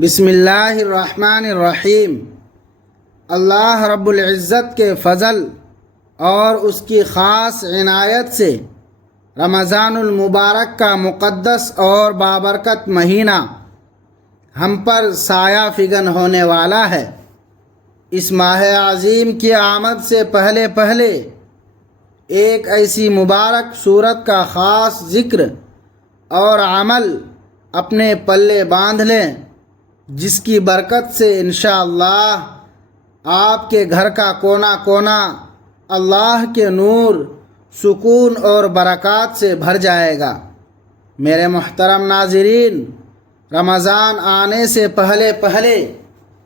بسم اللہ الرحمن الرحیم۔ اللہ رب العزت کے فضل اور اس کی خاص عنایت سے رمضان المبارک کا مقدس اور بابرکت مہینہ ہم پر سایہ فگن ہونے والا ہے۔ اس ماہ عظیم کی آمد سے پہلے پہلے ایک ایسی مبارک صورت کا خاص ذکر اور عمل اپنے پلے باندھ لیں جس کی برکت سے انشاءاللہ آپ کے گھر کا کونا کونا اللہ کے نور، سکون اور برکات سے بھر جائے گا۔ میرے محترم ناظرین، رمضان آنے سے پہلے پہلے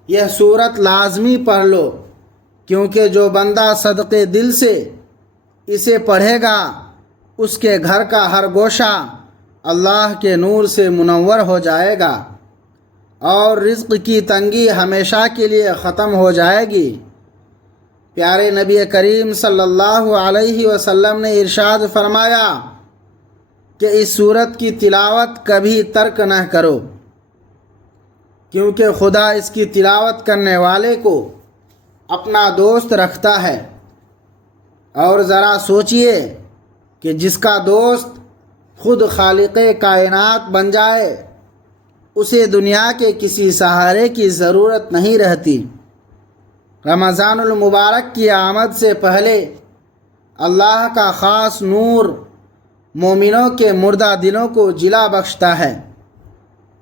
یہ سورت لازمی پڑھ لو، کیونکہ جو بندہ صدقے دل سے اسے پڑھے گا اس کے گھر کا ہر گوشہ اللہ کے نور سے منور ہو جائے گا اور رزق کی تنگی ہمیشہ کے لیے ختم ہو جائے گی۔ پیارے نبی کریم صلی اللہ علیہ وسلم نے ارشاد فرمایا کہ اس سورت کی تلاوت کبھی ترک نہ کرو، کیونکہ خدا اس کی تلاوت کرنے والے کو اپنا دوست رکھتا ہے۔ اور ذرا سوچئے کہ جس کا دوست خود خالق کائنات بن جائے اسے دنیا کے کسی سہارے کی ضرورت نہیں رہتی۔ رمضان المبارک کی آمد سے پہلے اللہ کا خاص نور مومنوں کے مردہ دلوں کو جلا بخشتا ہے۔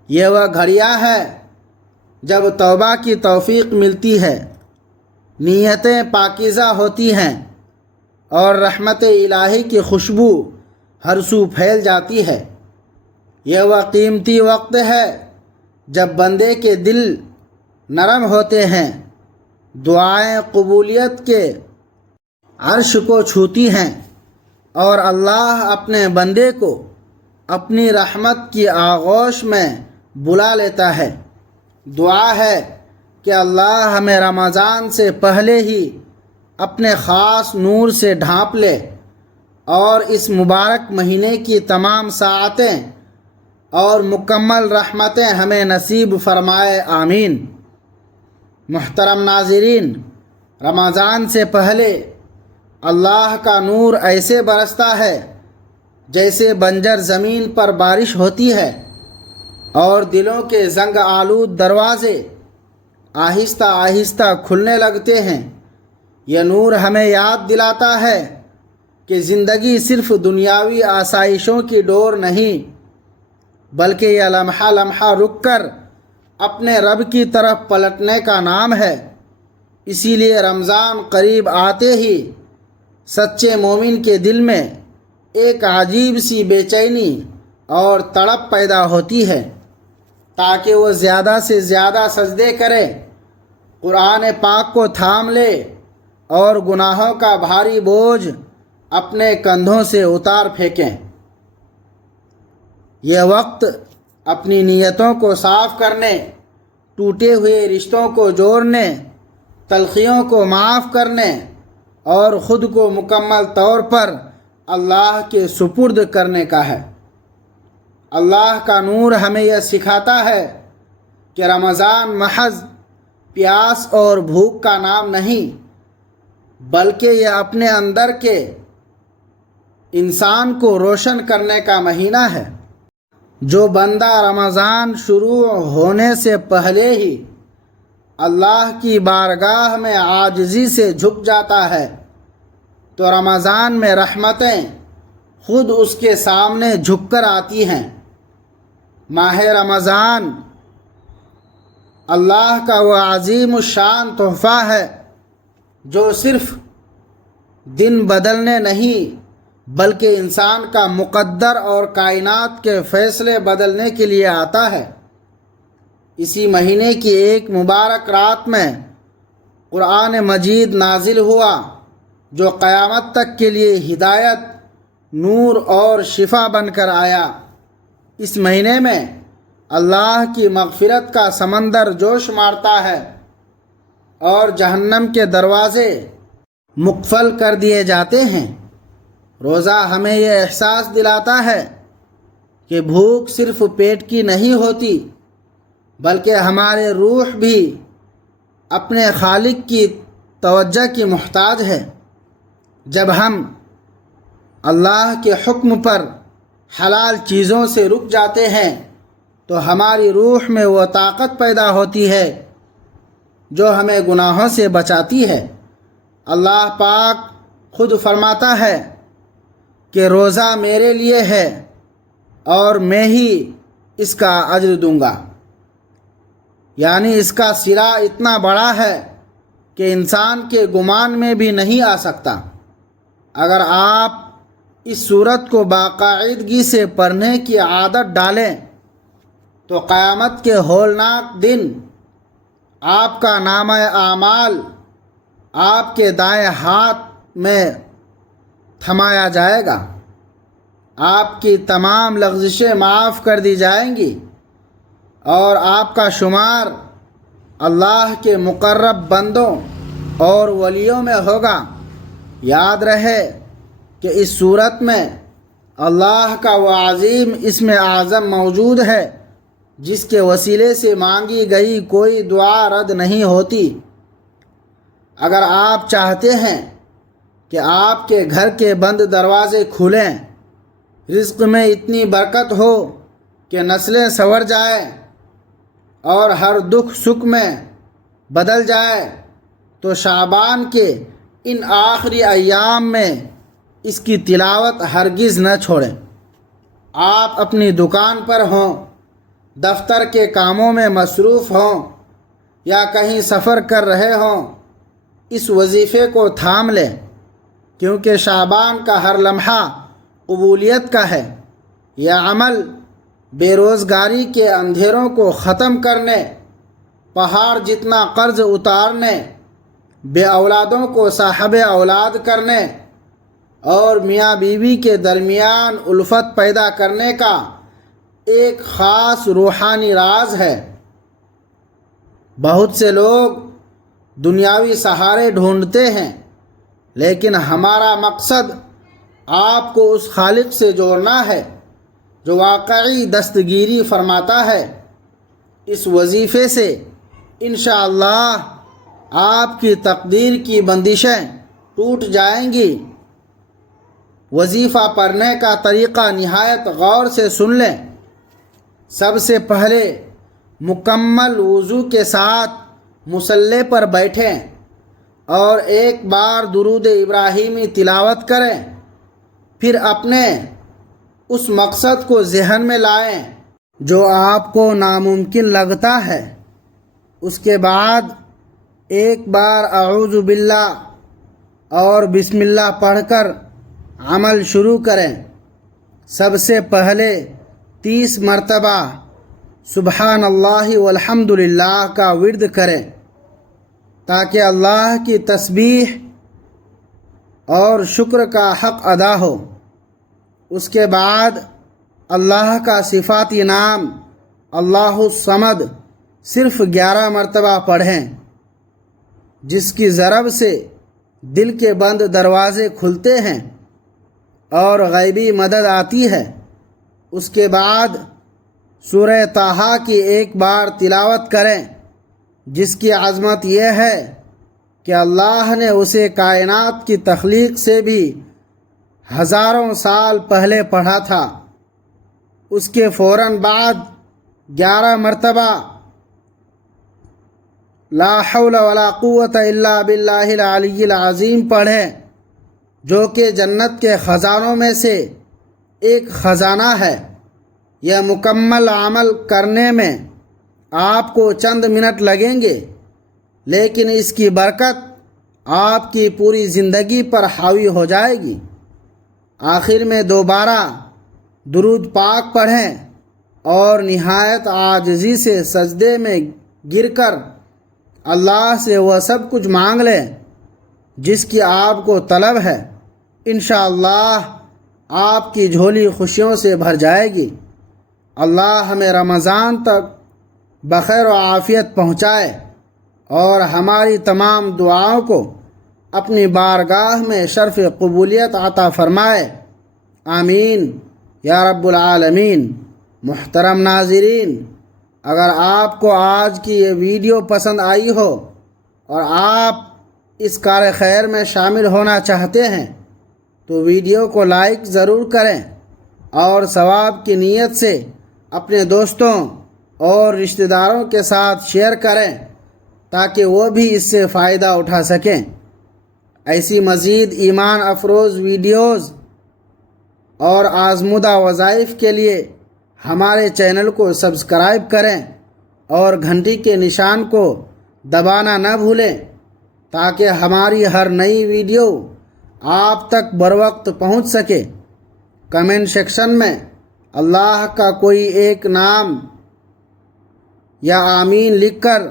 یہ وہ گھڑیاں ہے جب توبہ کی توفیق ملتی ہے، نیتیں پاکیزہ ہوتی ہیں اور رحمت الہی کی خوشبو ہر سو پھیل جاتی ہے۔ یہ وہ قیمتی وقت ہے جب بندے کے دل نرم ہوتے ہیں، دعائیں قبولیت کے عرش کو چھوتی ہیں اور اللہ اپنے بندے کو اپنی رحمت کی آغوش میں بلا لیتا ہے۔ دعا ہے کہ اللہ ہمیں رمضان سے پہلے ہی اپنے خاص نور سے ڈھانپ لے اور اس مبارک مہینے کی تمام ساعتیں اور مکمل رحمتیں ہمیں نصیب فرمائے، آمین۔ محترم ناظرین، رمضان سے پہلے اللہ کا نور ایسے برستا ہے جیسے بنجر زمین پر بارش ہوتی ہے اور دلوں کے زنگ آلود دروازے آہستہ آہستہ کھلنے لگتے ہیں۔ یہ نور ہمیں یاد دلاتا ہے کہ زندگی صرف دنیاوی آسائشوں کی ڈور نہیں، بلکہ یہ لمحہ لمحہ رک کر اپنے رب کی طرف پلٹنے کا نام ہے۔ اسی لیے رمضان قریب آتے ہی سچے مومن کے دل میں ایک عجیب سی بے چینی اور تڑپ پیدا ہوتی ہے تاکہ وہ زیادہ سے زیادہ سجدے کرے، قرآن پاک کو تھام لے اور گناہوں کا بھاری بوجھ اپنے کندھوں سے اتار پھینکیں۔ یہ وقت اپنی نیتوں کو صاف کرنے، ٹوٹے ہوئے رشتوں کو جوڑنے، تلخیوں کو معاف کرنے اور خود کو مکمل طور پر اللہ کے سپرد کرنے کا ہے۔ اللہ کا نور ہمیں یہ سکھاتا ہے کہ رمضان محض پیاس اور بھوک کا نام نہیں، بلکہ یہ اپنے اندر کے انسان کو روشن کرنے کا مہینہ ہے۔ جو بندہ رمضان شروع ہونے سے پہلے ہی اللہ کی بارگاہ میں عاجزی سے جھک جاتا ہے تو رمضان میں رحمتیں خود اس کے سامنے جھک کر آتی ہیں۔ ماہ رمضان اللہ کا وہ عظیم الشان تحفہ ہے جو صرف دن بدلنے نہیں بلکہ انسان کا مقدر اور کائنات کے فیصلے بدلنے کے لیے آتا ہے۔ اسی مہینے کی ایک مبارک رات میں قرآن مجید نازل ہوا جو قیامت تک کے لیے ہدایت، نور اور شفا بن کر آیا۔ اس مہینے میں اللہ کی مغفرت کا سمندر جوش مارتا ہے اور جہنم کے دروازے مقفل کر دیے جاتے ہیں۔ روزہ ہمیں یہ احساس دلاتا ہے کہ بھوک صرف پیٹ کی نہیں ہوتی بلکہ ہمارے روح بھی اپنے خالق کی توجہ کی محتاج ہے۔ جب ہم اللہ کے حکم پر حلال چیزوں سے رک جاتے ہیں تو ہماری روح میں وہ طاقت پیدا ہوتی ہے جو ہمیں گناہوں سے بچاتی ہے۔ اللہ پاک خود فرماتا ہے کہ روزہ میرے لیے ہے اور میں ہی اس کا اجر دوں گا، یعنی اس کا صلہ اتنا بڑا ہے کہ انسان کے گمان میں بھی نہیں آ سکتا۔ اگر آپ اس سورت کو باقاعدگی سے پڑھنے کی عادت ڈالیں تو قیامت کے ہولناک دن آپ کا نامہ اعمال آپ کے دائیں ہاتھ میں تھمایا جائے گا، آپ کی تمام لغزشیں معاف کر دی جائیں گی اور آپ کا شمار اللہ کے مقرب بندوں اور ولیوں میں ہوگا۔ یاد رہے کہ اس صورت میں اللہ کا وہ عظیم اسم اعظم موجود ہے جس کے وسیلے سے مانگی گئی کوئی دعا رد نہیں ہوتی۔ اگر آپ چاہتے ہیں کہ آپ کے گھر کے بند دروازے کھلیں، رزق میں اتنی برکت ہو کہ نسلیں سنور جائیں اور ہر دکھ سکھ میں بدل جائے، تو شعبان کے ان آخری ایام میں اس کی تلاوت ہرگز نہ چھوڑیں۔ آپ اپنی دکان پر ہوں، دفتر کے کاموں میں مصروف ہوں یا کہیں سفر کر رہے ہوں، اس وظیفے کو تھام لیں، کیونکہ شعبان کا ہر لمحہ قبولیت کا ہے۔ یہ عمل بے روزگاری کے اندھیروں کو ختم کرنے، پہاڑ جتنا قرض اتارنے، بے اولادوں کو صاحب اولاد کرنے اور میاں بیوی کے درمیان الفت پیدا کرنے کا ایک خاص روحانی راز ہے۔ بہت سے لوگ دنیاوی سہارے ڈھونڈتے ہیں، لیکن ہمارا مقصد آپ کو اس خالق سے جوڑنا ہے جو واقعی دستگیری فرماتا ہے۔ اس وظیفے سے انشاءاللہ آپ کی تقدیر کی بندشیں ٹوٹ جائیں گی۔ وظیفہ پڑھنے کا طریقہ نہایت غور سے سن لیں۔ سب سے پہلے مکمل وضو کے ساتھ مصلی پر بیٹھیں اور ایک بار درود ابراہیمی تلاوت کریں، پھر اپنے اس مقصد کو ذہن میں لائیں جو آپ کو ناممکن لگتا ہے۔ اس کے بعد ایک بار اعوذ باللہ اور بسم اللہ پڑھ کر عمل شروع کریں۔ سب سے پہلے 30 مرتبہ سبحان اللہ والحمد للہ کا ورد کریں تاکہ اللہ کی تسبیح اور شکر کا حق ادا ہو۔ اس کے بعد اللہ کا صفاتی نام اللہ الصمد صرف 11 مرتبہ پڑھیں، جس کی ضرب سے دل کے بند دروازے کھلتے ہیں اور غیبی مدد آتی ہے۔ اس کے بعد سورہ طٰہٰ کی ایک بار تلاوت کریں، جس کی عظمت یہ ہے کہ اللہ نے اسے کائنات کی تخلیق سے بھی ہزاروں سال پہلے پڑھا تھا۔ اس کے فوراً بعد 11 مرتبہ لا حول ولا قوت الا باللہ العلی العظیم پڑھیں، جو کہ جنت کے خزانوں میں سے ایک خزانہ ہے۔ یہ مکمل عمل کرنے میں آپ کو چند منٹ لگیں گے، لیکن اس کی برکت آپ کی پوری زندگی پر حاوی ہو جائے گی۔ آخر میں دوبارہ درود پاک پڑھیں اور نہایت عاجزی سے سجدے میں گر کر اللہ سے وہ سب کچھ مانگ لیں جس کی آپ کو طلب ہے۔ انشاءاللہ آپ کی جھولی خوشیوں سے بھر جائے گی۔ اللہ ہمیں رمضان تک بخیر و عافیت پہنچائے اور ہماری تمام دعاؤں کو اپنی بارگاہ میں شرف قبولیت عطا فرمائے، آمین یا رب العالمین۔ محترم ناظرین، اگر آپ کو آج کی یہ ویڈیو پسند آئی ہو اور آپ اس کار خیر میں شامل ہونا چاہتے ہیں تو ویڈیو کو لائک ضرور کریں اور ثواب کی نیت سے اپنے دوستوں اور رشتہ داروں کے ساتھ شیئر کریں تاکہ وہ بھی اس سے فائدہ اٹھا سکیں۔ ایسی مزید ایمان افروز ویڈیوز اور آزمودہ وظائف کے لیے ہمارے چینل کو سبسکرائب کریں اور گھنٹی کے نشان کو دبانا نہ بھولیں تاکہ ہماری ہر نئی ویڈیو آپ تک بروقت پہنچ سکے۔ کمنٹ سیکشن میں اللہ کا کوئی ایک نام یا آمین لکھ کر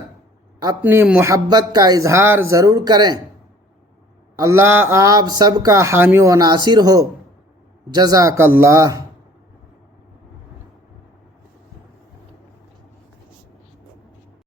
اپنی محبت کا اظہار ضرور کریں۔ اللہ آپ سب کا حامی و ناصر ہو۔ جزاک اللہ۔